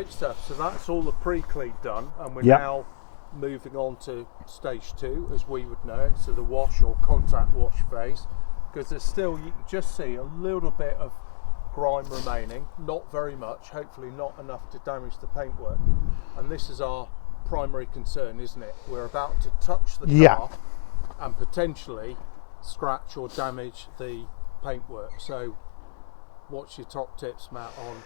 Great stuff. So that's all the pre-clean done, and we're Yep. now moving on to stage 2, as we would know it, so the wash or contact wash phase, because there's still, you can just see a little bit of grime remaining, not very much, hopefully not enough to damage the paintwork. And this is our primary concern, isn't it? We're about to touch the car Yeah. and potentially scratch or damage the paintwork. So what's your top tips, Matt, on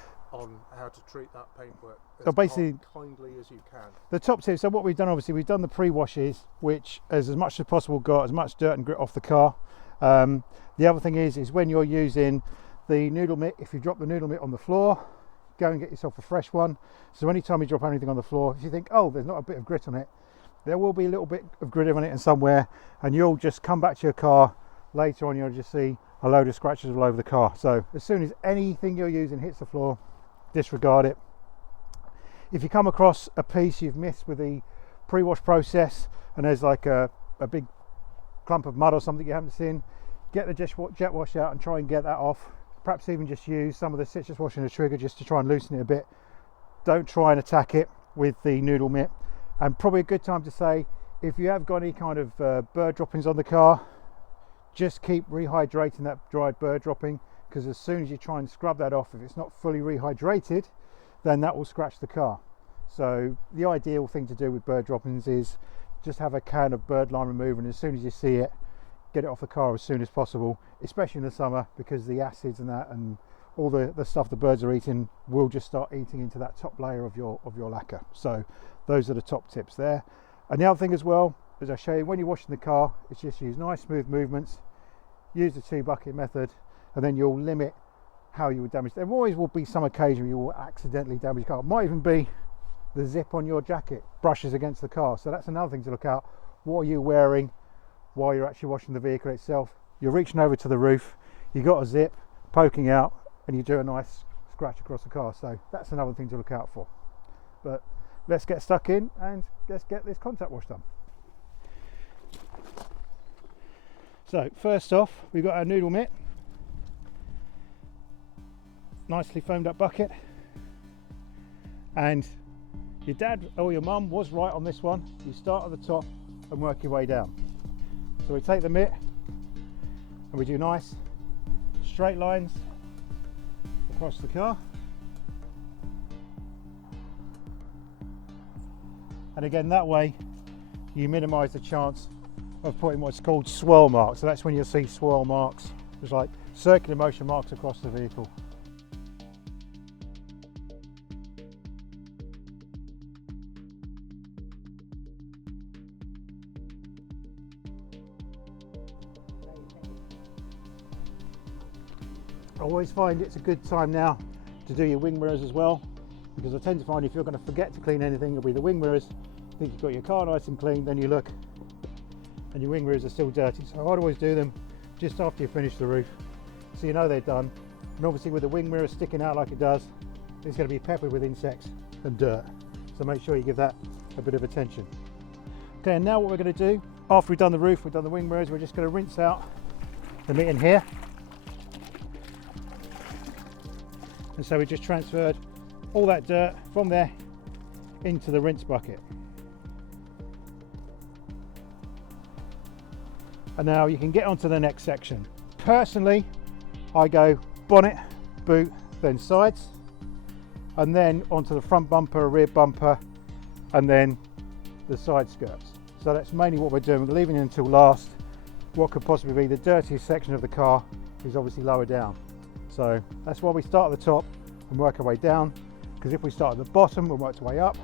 how to treat that paintwork So basically, kindly as you can? the top tip, so what we've done, obviously we've done the pre-washes, which as much as possible got as much dirt and grit off the car. The other thing is when you're using the noodle mitt, if you drop the noodle mitt on the floor, go and get yourself a fresh one. So anytime you drop anything on the floor, if you think, oh, there's not a bit of grit on it, there will be a little bit of grit on it in somewhere, and you'll just come back to your car later on, you'll just see a load of scratches all over the car. So as soon as anything you're using hits the floor, disregard it. If you come across a piece you've missed with the pre-wash process and there's like a big clump of mud or something you haven't seen, get the jet wash out and try and get that off. Perhaps even just use some of the citrus wash in the trigger just to try and loosen it a bit. Don't try and attack it with the noodle mitt. And probably a good time to say, if you have got any kind of bird droppings on the car, just keep rehydrating that dried bird dropping, because as soon as you try and scrub that off, if it's not fully rehydrated, then that will scratch the car. So the ideal thing to do with bird droppings is just have a can of bird lime remover, and as soon as you see it, get it off the car as soon as possible, especially in the summer, because the acids and that and all the stuff the birds are eating will just start eating into that top layer of your lacquer. So those are the top tips there. And the other thing as well, as I show you, when you're washing the car, it's just use nice smooth movements, use the 2-bucket method, and then you'll limit how you would damage. There always will be some occasion where you will accidentally damage the car. It might even be the zip on your jacket brushes against the car. So that's another thing to look out. What are you wearing while you're actually washing the vehicle itself? You're reaching over to the roof, you got a zip poking out, and you do a nice scratch across the car. So that's another thing to look out for. But let's get stuck in and let's get this contact wash done. So first off, we've got our noodle mitt, nicely foamed up bucket, and your dad or your mum was right on this one. You start at the top and work your way down. So we take the mitt and we do nice straight lines across the car, and again that way you minimise the chance of putting what's called swirl marks. So that's when you'll see swirl marks, just like circular motion marks across the vehicle. I always find it's a good time now to do your wing mirrors as well, because I tend to find if you're going to forget to clean anything, it'll be the wing mirrors. Think you've got your car nice and clean, then you look and your wing mirrors are still dirty. So I'd always do them just after you finish the roof, so you know they're done. And obviously with the wing mirror sticking out like it does, it's going to be peppered with insects and dirt, so make sure you give that a bit of attention. Okay, and now what we're going to do, after we've done the roof, we've done the wing mirrors, we're just going to rinse out the mitt in here. And so we just transferred all that dirt from there into the rinse bucket. And now you can get onto the next section. Personally, I go bonnet, boot, then sides, and then onto the front bumper, rear bumper, and then the side skirts. So that's mainly what we're doing. We're leaving it until last. What could possibly be the dirtiest section of the car is obviously lower down. So that's why we start at the top and work our way down, because if we start at the bottom and work our way up,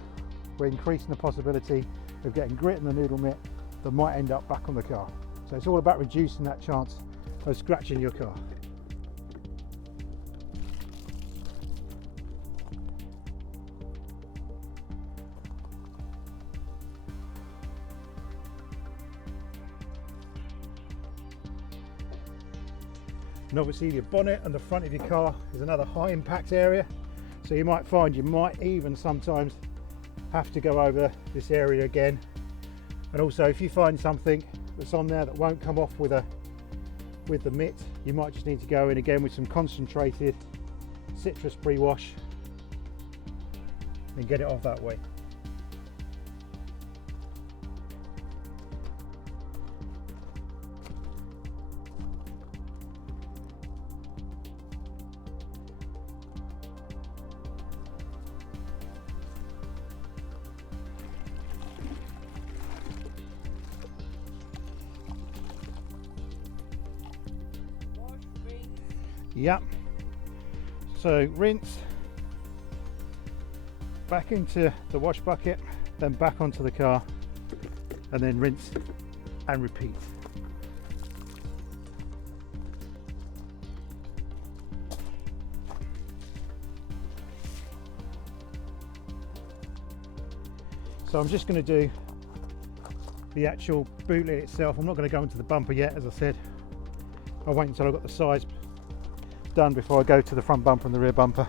we're increasing the possibility of getting grit in the noodle mitt that might end up back on the car. So it's all about reducing that chance of scratching your car. And obviously your bonnet and the front of your car is another high impact area, so you might find you might even sometimes have to go over this area again. And also if you find something that's on there that won't come off with the mitt, you might just need to go in again with some concentrated citrus pre-wash and get it off that way. Yep. So rinse, back into the wash bucket, then back onto the car, and then rinse and repeat. So I'm just going to do the actual boot lid itself. I'm not going to go into the bumper yet, as I said. I'll wait until I've got the sides done before I go to the front bumper and the rear bumper.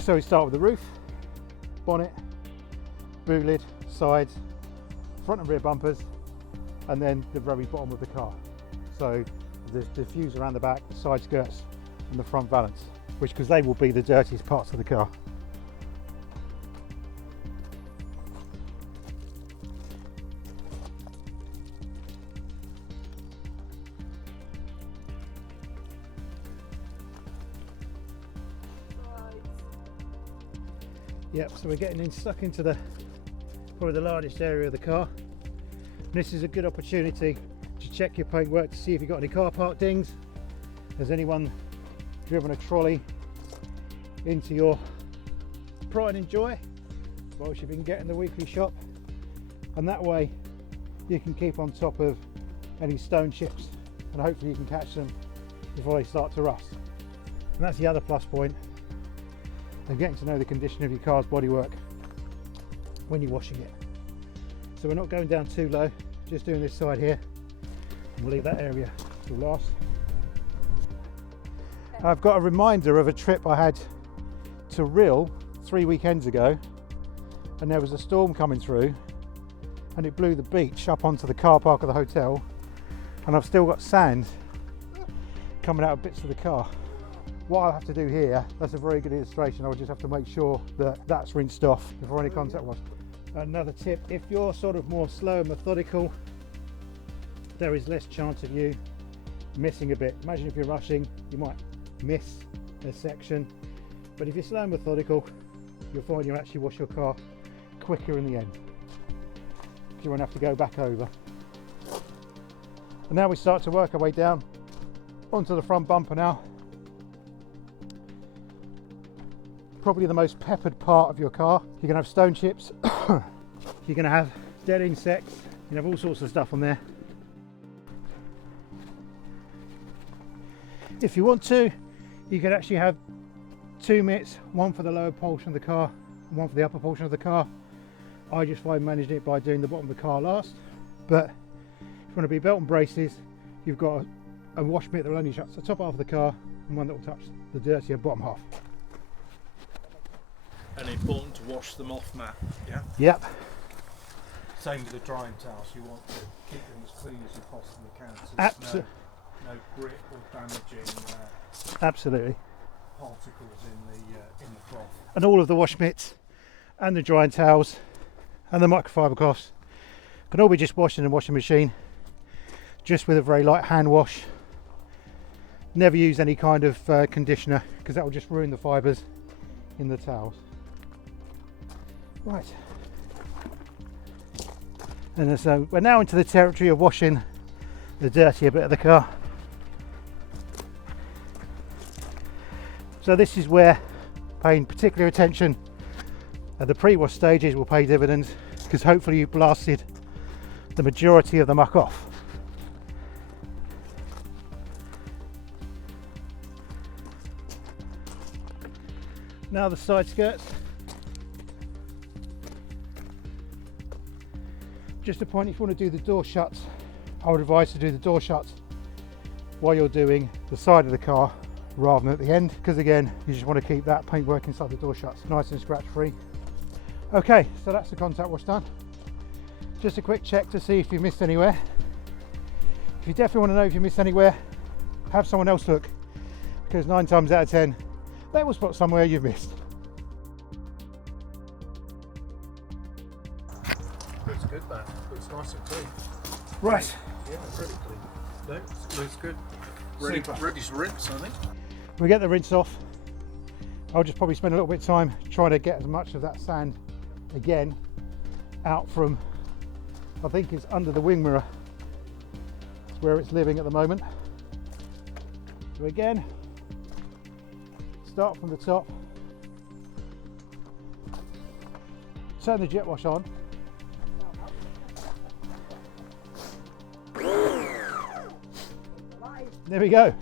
So we start with the roof, bonnet, boot lid, sides, front and rear bumpers, and then the very bottom of the car. So the diffuser around the back, the side skirts and the front valance, which, because they will be the dirtiest parts of the car. Yep, so we're getting stuck into probably the largest area of the car. And this is a good opportunity to check your paintwork to see if you've got any car park dings. Has anyone driven a trolley into your pride and joy whilst you've been getting the weekly shop? And that way you can keep on top of any stone chips and hopefully you can catch them before they start to rust. And that's the other plus point and getting to know the condition of your car's bodywork when you're washing it. So we're not going down too low, just doing this side here, and we'll leave that area to last. I've got a reminder of a trip I had to Rhyl 3 weekends ago, and there was a storm coming through and it blew the beach up onto the car park of the hotel, and I've still got sand coming out of bits of the car. What I'll have to do here, that's a very good illustration, I'll just have to make sure that that's rinsed off before any contact wash. Another tip, if you're sort of more slow and methodical, there is less chance of you missing a bit. Imagine if you're rushing, you might miss a section, but if you're slow and methodical, you'll find you'll actually wash your car quicker in the end. You won't have to go back over. And now we start to work our way down onto the front bumper now. Probably the most peppered part of your car. You're going to have stone chips, you're going to have dead insects, you have all sorts of stuff on there. If you want to, you can actually have 2 mitts, one for the lower portion of the car and one for the upper portion of the car. I just find managing it by doing the bottom of the car last. But if you want to be belt and braces, you've got a wash mitt that will only touch the top half of the car and one that will touch the dirtier bottom half. And important to wash them off, Matt. Yeah. Yep. Same with the drying towels. You want to keep them as clean as you possibly can. So Absolutely. No grit or damaging Absolutely. particles in the cloth. And all of the wash mitts and the drying towels and the microfiber cloths can all be just washed in a washing machine, just with a very light hand wash. Never use any kind of conditioner, because that will just ruin the fibres in the towels. Right, and so we're now into the territory of washing the dirtier bit of the car. So this is where paying particular attention at the pre-wash stages will pay dividends, because hopefully you've blasted the majority of the muck off. Now the side skirts. Just a point, if you want to do the door shuts, I would advise to do the door shuts while you're doing the side of the car rather than at the end, because again, you just want to keep that paintwork inside the door shuts nice and scratch free. Okay, so that's the contact wash done. Just a quick check to see if you missed anywhere. If you definitely want to know if you missed anywhere, have someone else look, because 9 times out of 10 they will spot somewhere you've missed. Right. Yeah, pretty clean. No, looks good. Ready to rinse, I think. We get the rinse off. I'll just probably spend a little bit of time trying to get as much of that sand again out from, I think it's under the wing mirror. It's where it's living at the moment. So again, start from the top, turn the jet wash on. There we go.